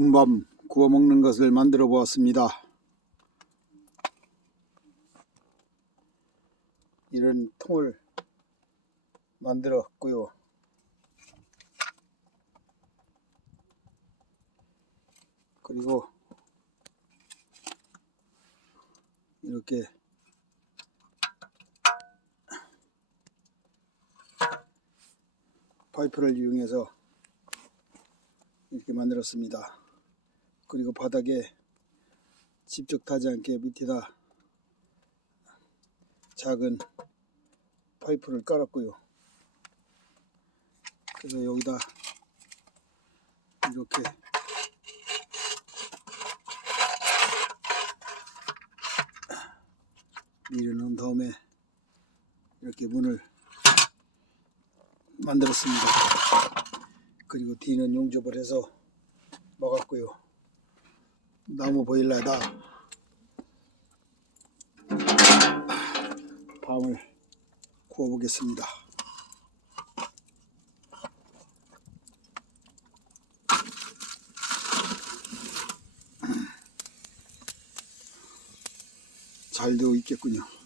금밤 구워 먹는 것을 만들어 보았습니다. 이런 통을 만들었고요. 그리고 이렇게 파이프를 이용해서 이렇게 만들었습니다. 그리고 바닥에 직접 타지 않게 밑에다 작은 파이프를 깔았고요. 그래서 여기다 이렇게 밀어 넣은 다음에 이렇게 문을 만들었습니다. 그리고 뒤는 용접을 해서 막았고요. 나무 보일러에다 밤을 구워 보겠습니다. 잘 되어 있겠군요.